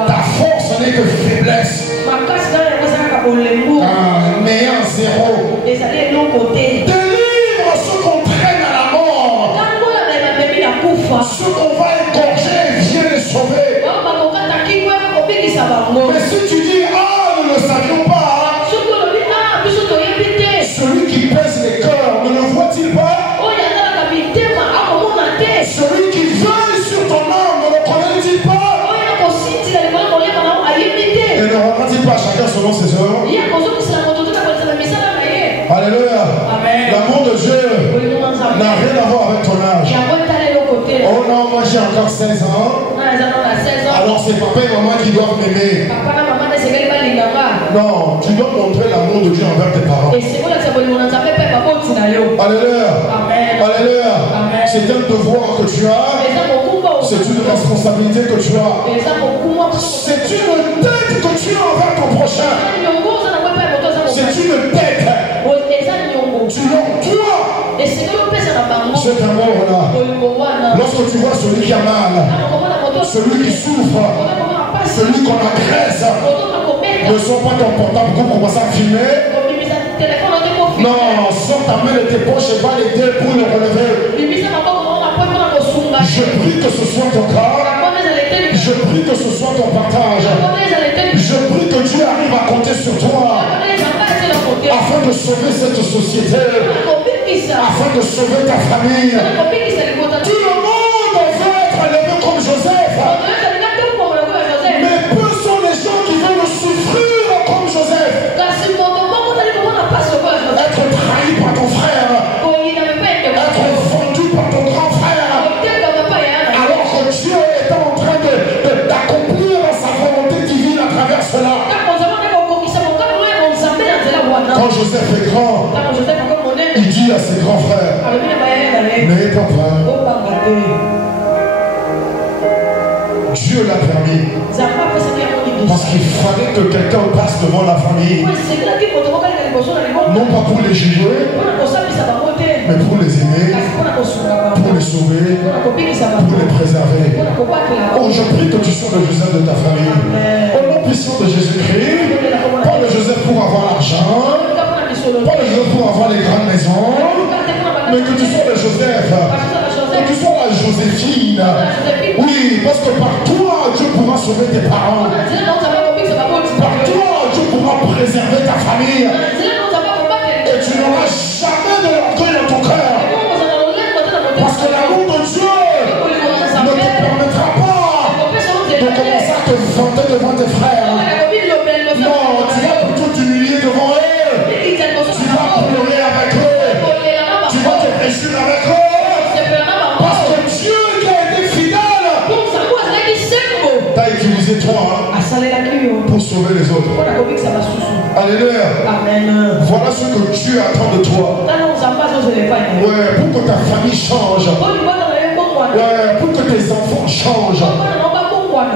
ta force n'est que faiblesse. Néant zéro. Délivre ceux qu'on traîne à la mort. Ceux qu'on va égorger, viens les sauver. Mais si tu dis, ah, nous ne savions pas. Celui qui pèse les cœurs, ne le voit-il pas? Celui qui veille sur ton âme, ne le connaît-il pas? Et ne regarde-t-il pas chacun selon ses œuvres? Alléluia. L'amour de Dieu n'a rien à voir avec ton âge. Oh non, moi j'ai encore 16 ans. Alors c'est papa et maman qui doivent m'aimer. Non, tu dois montrer l'amour de Dieu envers tes parents. Alléluia. Alléluia. C'est un devoir que tu as. C'est une responsabilité que tu as. C'est une dette que tu as envers ton prochain. C'est une dette. Tu l'entoures. Cet amour-là. Lorsque tu vois celui qui a mal, celui qui souffre, celui qu'on agresse, ne sors pas ton portable pour commencer à filmer. Non, sors ta main de tes poches et va l'aider pour le relever. Je prie que ce soit ton cas. Je prie que ce soit ton partage. Je prie que Dieu arrive à compter sur toi afin de sauver cette société, afin de sauver ta famille. Tout le monde veut être élevé comme Joseph. Mais peu sont les gens qui veulent souffrir comme Joseph. Être Joseph est grand, il dit à ses grands frères, n'ayez pas peur. Dieu l'a permis. Parce qu'il fallait que quelqu'un passe devant la famille. Non pas pour les juger, mais pour les aimer, pour les sauver, pour les préserver. Oh, je prie que tu sois le Joseph de ta famille. Au nom puissant de Jésus-Christ, pas le Joseph pour avoir l'argent, pas le Joseph pour avoir les grandes maisons, mais que tu sois le Joseph, que tu sois la Joséphine. Oui, parce que par toi, Dieu pourra sauver tes parents. Par toi, Dieu pourra préserver ta famille. Et tu n'auras jamais de l'orgueil dans ton cœur. Parce que l'amour de Dieu ne te permettra pas de commencer à te vanter devant tes frères. Non, tu vas plutôt t'humilier devant eux. Tu vas pleurer avec eux. Tu vas te réjouir avec eux. Parce que Dieu qui a été fidèle t'a utilisé toi pour sauver les autres. Alléluia. Amen. Voilà ce que Dieu attend de toi. Ouais, pour que ta famille change. Ouais, pour que tes enfants changent.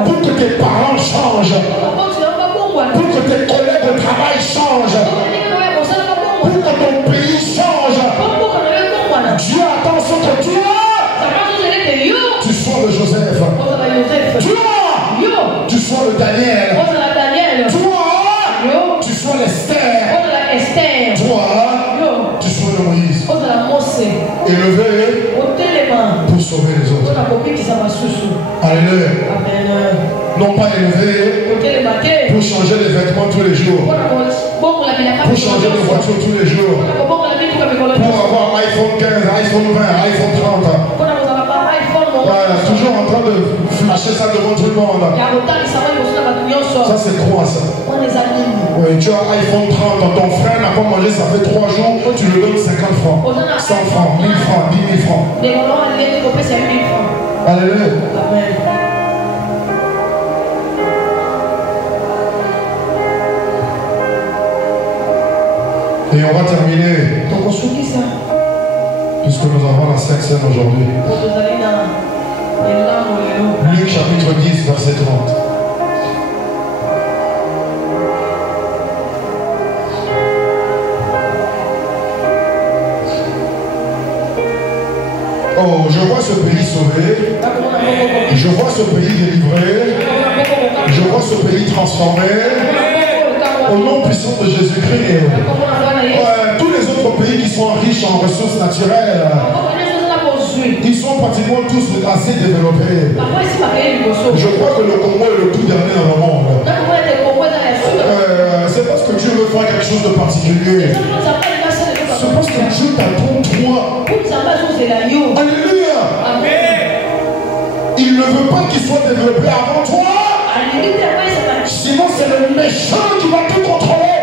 Pour que tes parents changent. Pour que tes collègues de travail changent. Pour que ton pays change. Dieu attend ce que toi, tu sois le Joseph. Toi, tu sois le Daniel. Toi, tu sois l'Esther. Toi, tu sois le Moïse. Élevé pour sauver les autres. Alléluia. Non pas élevé pour changer les vêtements tous les jours. Pour changer de voiture tous les jours. Pour avoir iPhone 15, iPhone 20, iPhone 30. Voilà, toujours en train de flasher ça devant tout le monde. Ça c'est quoi ça? Oui, tu as iPhone 30, ton frère n'a pas mangé, ça fait 3 jours, tu lui donnes 50 francs, 100 francs, 1000 francs, 10 000 francs. Alléluia. Et on va terminer, puisque nous avons la Sainte Seine aujourd'hui. Luc chapitre 10, verset 30. Oh, je vois ce pays sauvé. Je vois ce pays délivré. Je vois ce pays transformé. Au nom puissant de Jésus-Christ. Tous les autres pays qui sont riches en ressources naturelles, ils sont pratiquement tous assez développés. Je crois que le Congo est le tout dernier dans le monde. C'est parce que Dieu veut faire quelque chose de particulier. C'est parce que Dieu t'attend toi. Alléluia. Il ne veut pas qu'il soit développé avant toi. Sinon c'est le méchant qui va tout contrôler.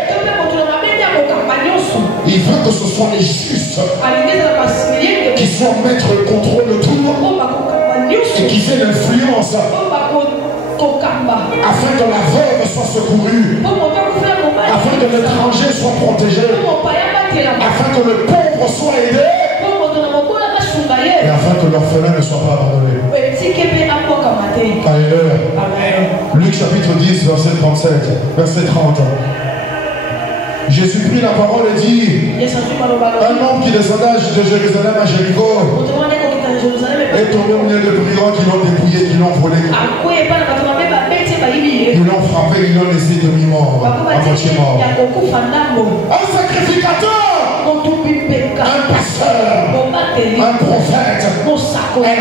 Il veut que ce soit les justes qui soient maîtres le contrôle de tout et qui aient l'influence afin que la veuve soit secourue, afin que l'étranger soit protégé, afin que le pauvre soit aidé et afin que l'orphelin ne soit pas abandonné. Alléluia. Luc chapitre 10 verset 37, verset 30. Jésus prit la parole et dit: un homme qui descendait de Jérusalem à Jéricho est tombé au milieu de brigands qui l'ont dépouillé, qui l'ont volé. Ils l'ont frappé, ils l'ont laissé demi-mort, à moitié mort. Un sacrificateur, un pasteur, un prophète, un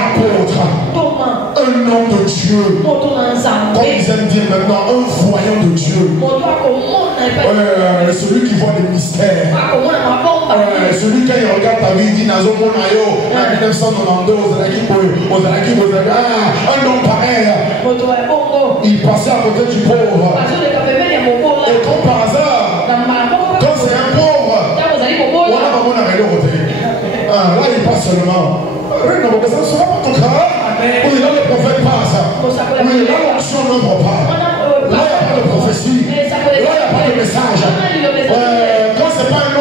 apôtre, un homme de Dieu, comme ils aiment dire maintenant, un voyant de Dieu. Celui qui voit les mystères. Celui qui regarde ta vie, il dit Nazo Monayo, en 1992, un homme pareil. Il passait à côté du pauvre. Et comme par hasard, quand c'est un pauvre, là il passe seulement. Ça ne sera pas ton cas. Oui, là le prophète passe. Oui, là l'onction n'ouvre pas. Là il n'y a pas de prophétie. Là il n'y a pas de message. Quand c'est pas un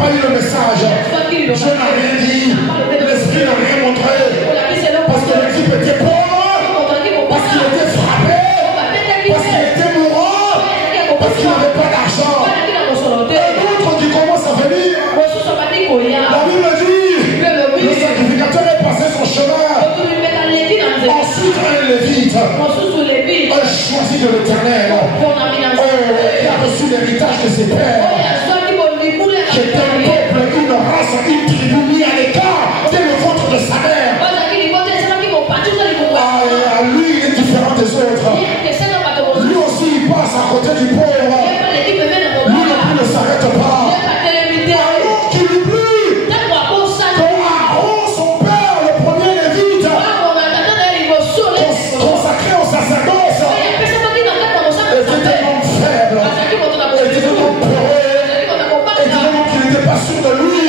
pas eu le message. Dieu n'a rien dit. L'esprit n'a rien montré. Parce que l'équipe était pauvre. Parce qu'il était frappé. Parce qu'il était mourant. Parce qu'il n'avait pas d'argent. Et d'autres qui commencent à venir. La Bible dit, le sacrificateur est passé son chemin. Ensuite, un lévite a choisi de l'Éternel. Qui a reçu l'héritage de ses pères. Qui était un peuple, une race, une tribu mis à l'écart dès le ventre de sa mère. Ah, lui, il est différent des autres. Lui aussi, il passe à côté du pauvre. Lui non plus ne s'arrête pas. Alors qu'il oublie quand Aaron, son père, le premier lévite, consacré au sacerdoce, était un homme faible, était un homme peureux, était un homme qui n'était pas sûr de lui.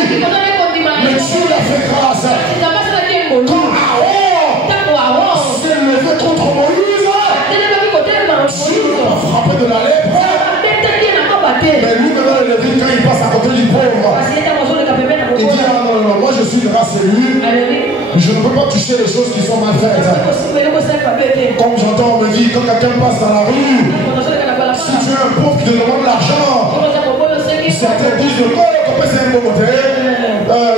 Mais Dieu l'a fait grâce. Quand Aaron s'est levé contre Moïse, Dieu l'a frappé de la lèpre. Mais lui, maintenant, le lévite, quand il passe à côté du pauvre, il dit, ah non, non, moi je suis de race élue. Je ne peux pas toucher les choses qui sont mal faites. Comme j'entends, on me dit, quand quelqu'un passe dans la rue, si tu es un pauvre qui te demande l'argent, certains disent, oh, comme c'est un bon modèle,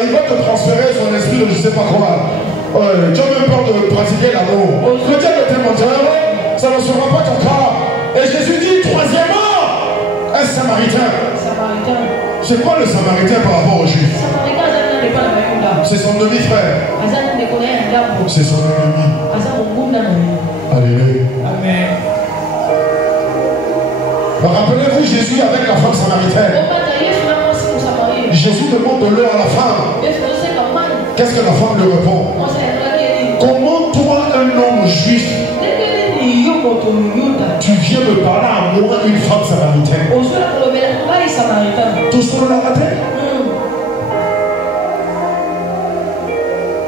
il va te transférer son esprit de je ne sais pas quoi. Tu as même peur de pratiquer l'amour. Le diable est un menteur, ça ne sera pas ton cas. Et Jésus dit, troisièmement, un samaritain. C'est quoi le samaritain par rapport au juif? C'est son demi-frère. C'est son ennemi. Alléluia. Amen. Rappelez-vous Jésus avec la femme samaritaine. Jésus demande de l'eau à la femme. Qu'est-ce que la femme lui répond? Comment toi, un homme juif, tu viens de parler à moi, une femme samaritaine? Tout ça, on l'a raté.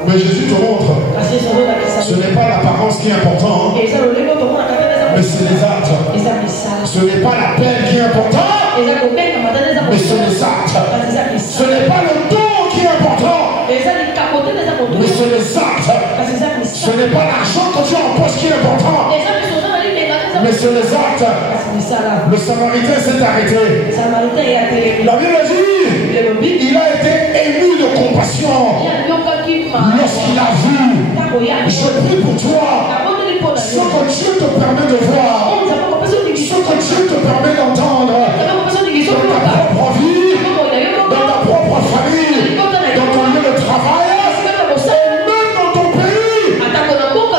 Mais Jésus te montre, ce n'est pas l'apparence qui est importante, mais c'est les actes. Ce n'est pas la peine qui est importante, mais c'est les actes. Ce n'est pas le don qui est important, mais c'est les actes. Ce n'est pas l'argent que tu as en poche qui est important, mais c'est les actes. Le Samaritain s'est arrêté. La Bible dit, il a été ému de compassion lorsqu'il a vu. Je prie pour toi, ce que Dieu te permet de voir, ce que Dieu te permet d'entendre dans ta propre vie, dans ta propre famille, dans ton lieu de travail, même dans ton pays.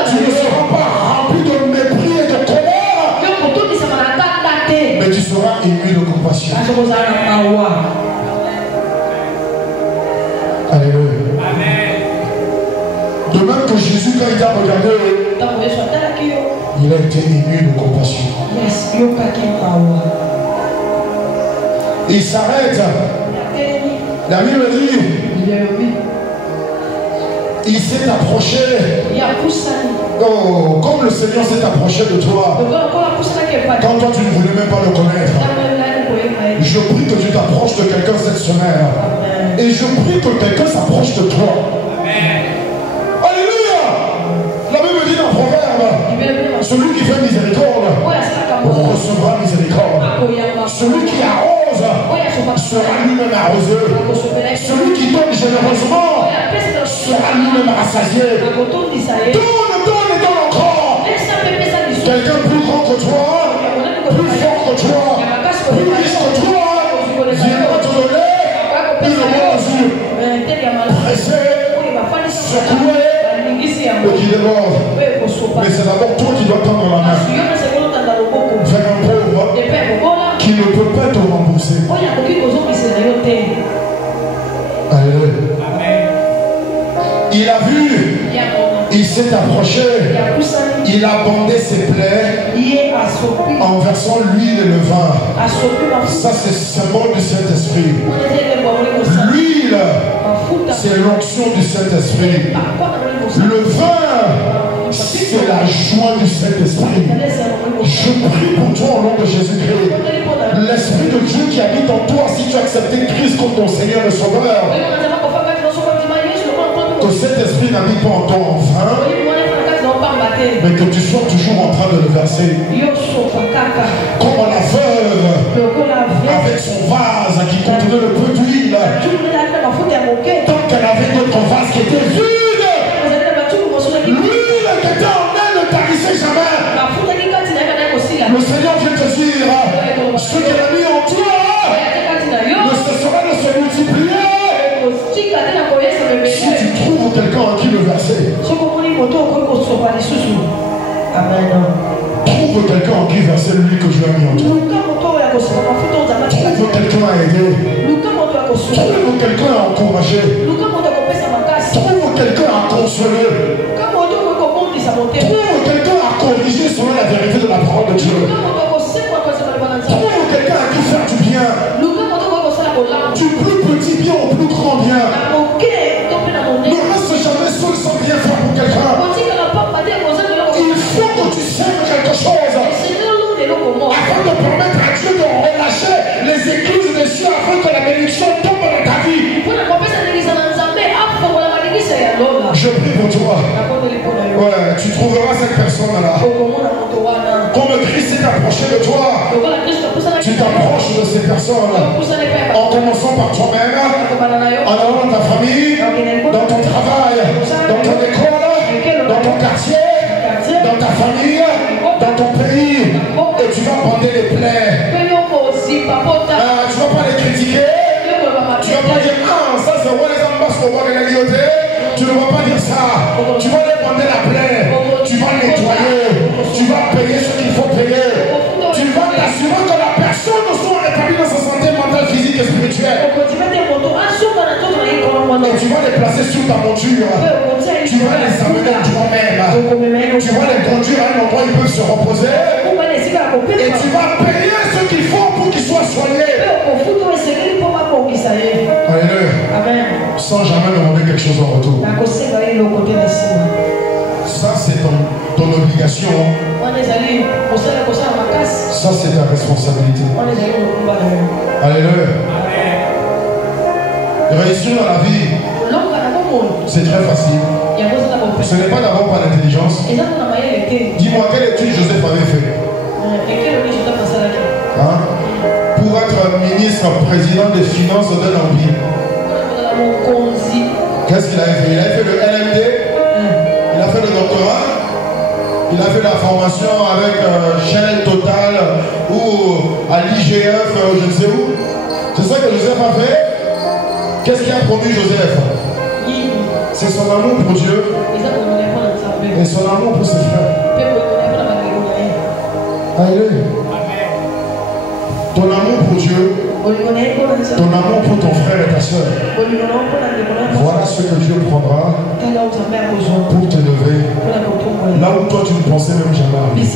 Tu ne seras pas rempli de mépris et de colère, mais tu seras ému de compassion. Alléluia. De même que Jésus, quand il t'a regardé, il a été ému de compassion. Il s'arrête. La Bible dit, il s'est approché. Oh, comme le Seigneur s'est approché de toi, quand toi tu ne voulais même pas le connaître. Je prie que tu t'approches de quelqu'un cette semaine. Et je prie que quelqu'un s'approche de toi. Alléluia. La Bible dit dans Proverbe, celui qui fait miséricorde recevra miséricorde. Celui qui arrose sera lui-même arrosé. Celui qui donne généreusement sera lui-même rassasié. Donne, donne et donne encore. Quelqu'un plus grand que toi, plus fort que toi, plus riche que toi, viendra te donner une mesure pressée, secouée et qui déborde. Mais c'est d'abord toi qui dois tendre la main vers un pauvre qui ne peut pas te rembourser. Alléluia. Il a vu, il s'est approché, il a bandé ses plaies en versant l'huile et le vin. Ça c'est le symbole du Saint-Esprit. L'huile, c'est l'onction du Saint-Esprit. Le vin, c'est la joie du Saint-Esprit. Je prie pour toi au nom de Jésus-Christ. L'Esprit de Dieu qui habite en toi, si tu acceptes accepté Christ comme ton Seigneur et Sauveur, que cet esprit n'habite pas en toi en vain, mais que tu sois toujours en train de le verser. Comme la veuve avec son vase qui contenait le peu d'huile, tant qu'elle avait notre vase qui était vide, l'huile qui était en elle ne tarissait jamais. Le Seigneur vient te dire, ce qu'elle a mis en toi ne cessera de se multiplier. Si tu trouves quelqu'un à qui le verser, Amen. trouve quelqu'un en qui verser lui que je lui ai mis en toi. Trouve quelqu'un à aider. Trouve quelqu'un à encourager. Trouve quelqu'un à consoler. Trouve quelqu'un à corriger selon la vérité de la parole de Dieu. Trouve quelqu'un à qui faire du bien. Du plus petit bien au plus grand bien. Ne reste jamais seul sans rien faire pour quelqu'un. Il faut que tu sèmes quelque chose afin de permettre à Dieu de relâcher les églises des cieux afin que la bénédiction tombe dans ta vie. Je prie pour toi. Ouais, tu trouveras cette personne-là. Comme Christ s'est approché de toi, tu t'approches de ces personnes en commençant par toi-même, en allant dans ta famille, dans ton travail, dans ton école, dans ton quartier, dans ta famille, dans ton pays, et tu vas bander les plaies. Tu ne vas pas les critiquer. Tu ne vas pas dire, ah, ça c'est moi les ambassadeurs qu'on va les lioter. Tu ne vas pas dire ça. Tu vas les bander la plaie. Tu vas nettoyer. Tu vas payer ce qu'il faut payer. Tu vas t'assurer que la personne soit rétablie dans sa santé mentale, physique et spirituelle. Et tu vas les placer sur ta monture. Tu vas les amener à toi-même. Tu vas les conduire à un endroit où ils peuvent se reposer. Et tu vas payer ce qu'il faut pour qu'ils soient soignés. Alléluia. Sans jamais demander quelque chose en retour. Ça c'est ton obligation. Ça c'est ta responsabilité. Alléluia. Réussir dans la vie, c'est très facile. Ce n'est pas d'abord par l'intelligence. Dis-moi, quelle étude Joseph avait fait? Hein? Pour être ministre, président des finances d'un empire. Qu'est-ce qu'il avait fait? Il avait fait le LMD, il a fait le doctorat, il a fait la formation avec Shell Total ou à l'IGF, je ne sais où. C'est ça que Joseph a fait. Qu'est-ce qu'il a promis Joseph? C'est son amour pour Dieu et son amour pour ses frères. Alléluia. Ton amour pour Dieu, ton amour pour ton frère et ta soeur, voilà ce que Dieu prendra pour te lever là où toi tu ne pensais même jamais arriver.